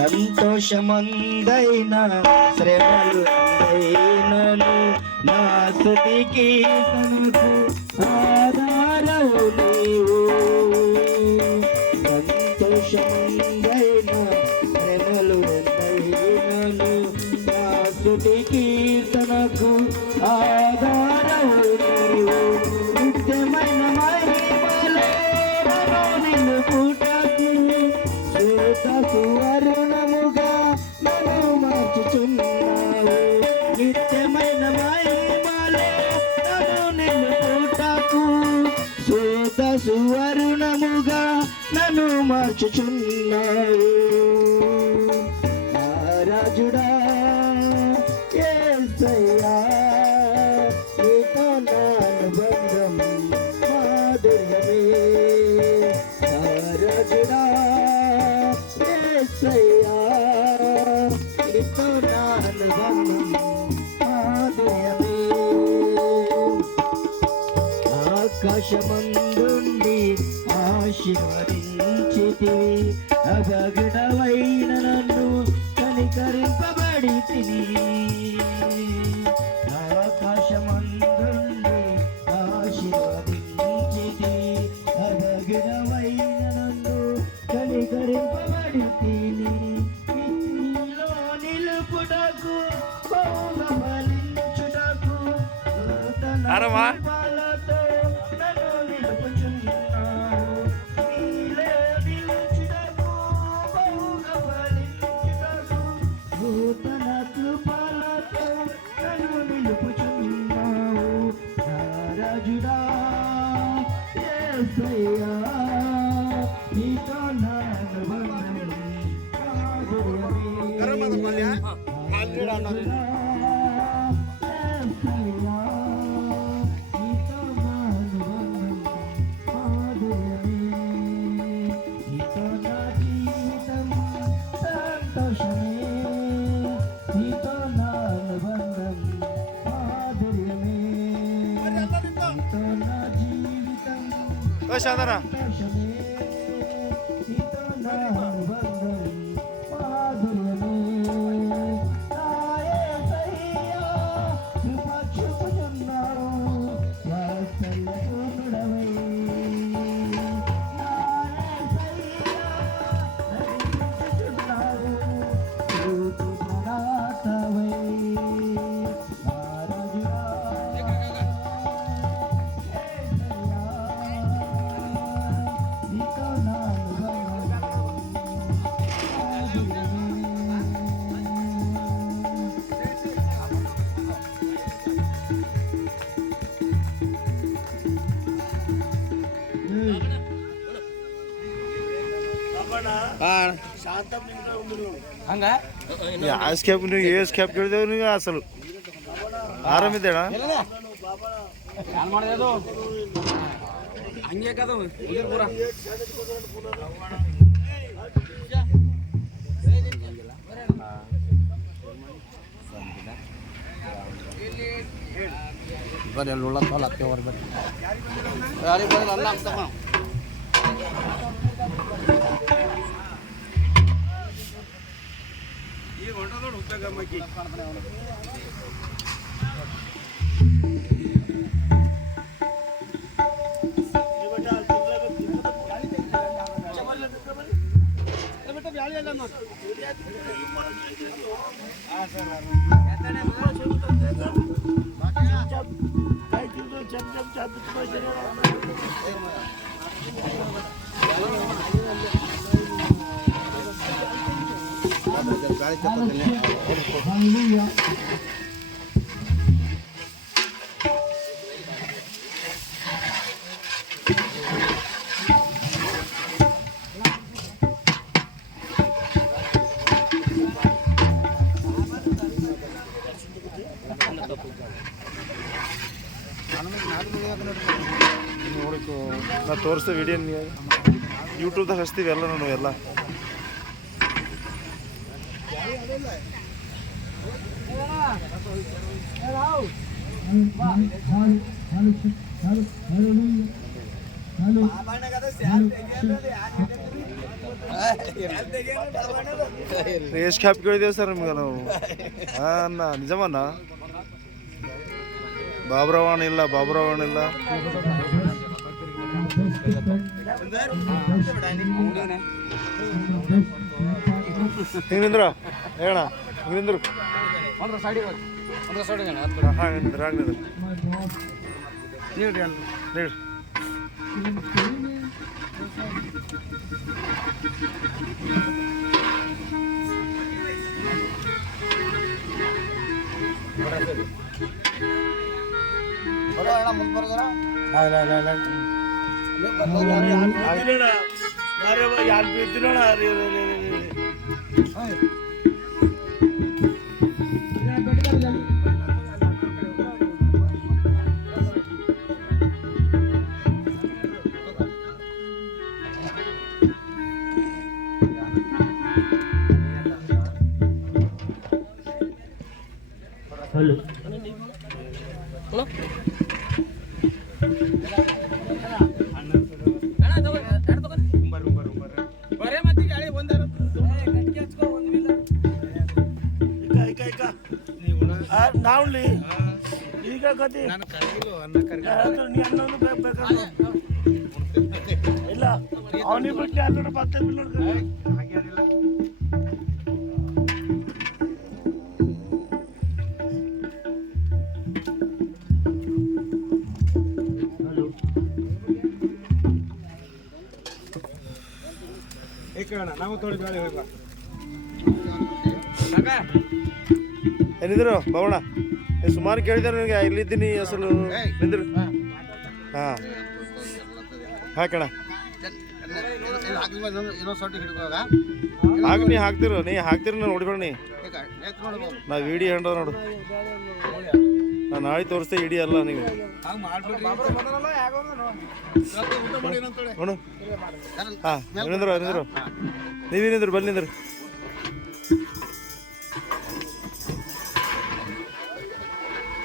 సంతోషమందైన శ్రమలందైనను నా స్తుతికి తనకు ఆధారవు నీవు. సంతోషమందైన శ్రమలందైనను నా స్తుతికి తనకు ఆధారవు నీవు. నిత్యమైన మహిమలో నిన్ను పుట్టకు సువర్ణముగా నన్ను మార్చుచున్నావు. నిత్యమైన మహిమలో నిన్ను పుట్టకు సువర్ణముగా నన్ను మార్చుచున్నావు. రాజుడా యేసయ్యా నీతో నా అనుబంధం మాధుర్యమే. రాజుడా యేసయ్యా నీతో నా అనుబంధం మాధుర్యమే. ఆకాశమందుండి ఆశీర్వదించితివి, అభాగ్యుడవైన నన్ను కనికరింపబడితివి. ఆకాశమందుండి ఆశీర్వదించితివి, అభాగ్యుడవైన నన్ను కనికరింపబడితివి. నీలో నిలుపుటకు బహుగా ఫలించుటకు నూతన ఫలాలతో నన్ను నిలుపుచున్నావు. నీలో నిలుచుటకు బహుగా ఫలించుటకు నూతన కృపలతో నన్ను నిలుపుచున్నావు. నా రాజుడా యేసయ్యా నీతో నా అనుబంధం మాధుర్యమే. శాంతనా స్కేప్ నువ్వు ఏ స్కేప్ కెడతావు నువ్వు అసలు ఆరామిద్దాడా ಹಂಗೆ ಕದ ಪೂರ ಬರೀ ಅಲ್ಲಿ ಉಳ್ಳತ್ತಲ್ಲ ಹತ್ತೆ ಹೊರಬೇಕು ಯಾರಿಗೆ ಬರೋದು ಅಲ್ಲ ಆಗ್ತಮ್ಮ ಈಗ ಹೊಂಟದೋಡು ಉಪಯೋಗಮ್ಮಕ್ಕಿ ನಾ ತೋರಿಸ್ತೆ ವಿಡಿಯೋ ಯೂಟ್ಯೂಬ್ದಾಗ ಹಚ್ತೀವಿ ಎಲ್ಲ ನಾವು ಎಲ್ಲ ಎಷ್ಟು ಕ್ಯಾಪ್ ಕೇಳಿದೇವೆ ಸರ್ ನಿಮ್ಗೆ ನಾವು ಅಣ್ಣ ನಿಜಮಣ್ಣ ಬಾಬ್ರವಾಣ ಇಲ್ಲ ಹಿಂಗಿಂದ್ರ ಹೇಳ ಹಿಂಗಿಂದ್ರು ಹಾಂ ನಿಂದ್ರ ನೀಡ್ರಿ ಹಲೋ ನಾವ್ಲಿ ಈಗ ಕತಿ ಇಲ್ಲ ಅವನಿಗೆ ಬಿಟ್ಟು ಅಲ್ಲೋಡು ಪಕ್ಕ ಏನಿದ್ರು ಬಾವಣ್ಣ ಸುಮಾರು ಕೇಳಿದಾರೆ ನನಗೆ ಇಲ್ಲಿದ್ದೀನಿ ಅಸಲು ನಿಂದ್ರು ಹಾಂ ಹಾಕಣ ಹಾಕಿ ನೀ ಹಾಕ್ತಿರ ನಾನು ನೋಡ್ಕೊಳ್ಳಿ ನಾ ವಿಡಿಯೋ ಹಂಡ ನೋಡು ನಾನು ನಾಳೆ ತೋರಿಸ್ತೆ ಇಡೀ ಅಲ್ಲ ನೀವು ನೋಡು ಹಾಂ ನಿಂದ್ರು ನೀವೇನಿದ್ರು ಬಲ್ಲಿ ನಿಂದ್ರು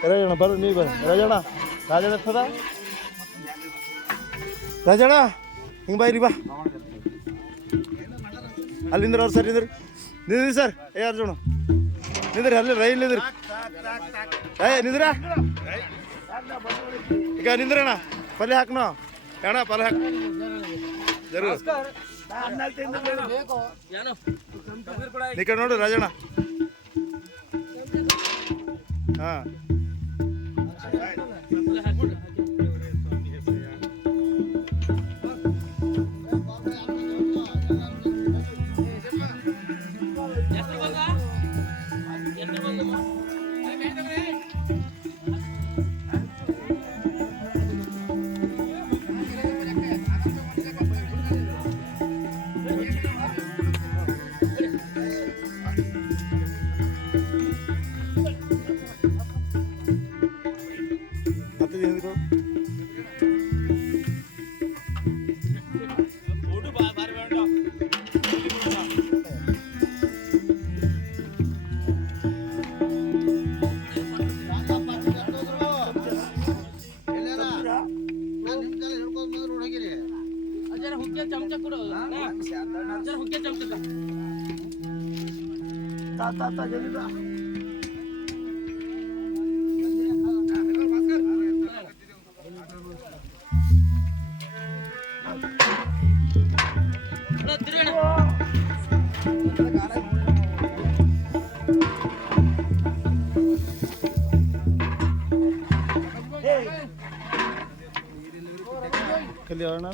ರಾಜಣ್ಣ ಬರ್ರಿ ನೀವು ಬರ್ರಿ ರಾಜಣ್ಣ ಎತ್ತದ ರಾಜಣ್ಣ ಹಿಂಗೆ ಬಾ ಇಲ್ಲಿ ಬಾ ಅಲ್ಲಿಂದ್ರ ಅವ್ರು ಸರ್ ನಿಂದ್ರಿ ಸರ್ ಅರ್ಜುನ ನಿಂದ್ರಿ ಅಲ್ಲಿ ರೈಲ್ ನಿಂದ್ರಿ ನಿಂದ್ರ ಈಗ ನಿಂದ್ರಣ್ಣ ಪಲ್ಯ ಹಾಕ್ನ ಅಣ್ಣ ಪಲ್ಯ ಹಾಕ್ ಜರು ಈ ಕಡೆ ನೋಡು ರಾಜಣ್ಣ ಹಾಂ ಕಲ್ಯಾಣ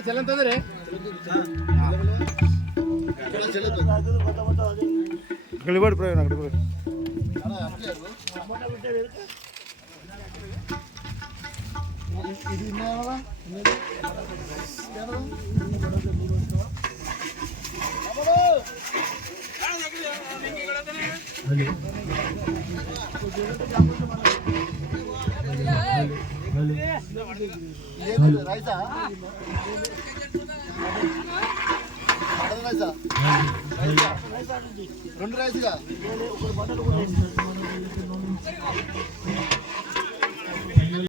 ಚಲಂತಂದ್ರೆ ಗಳಿಬಾರ್ದು ಪ್ರಯೋಜನ ಗಳಿಬಾರ್ದು ರೈತ రైసా రెండు రైస్గా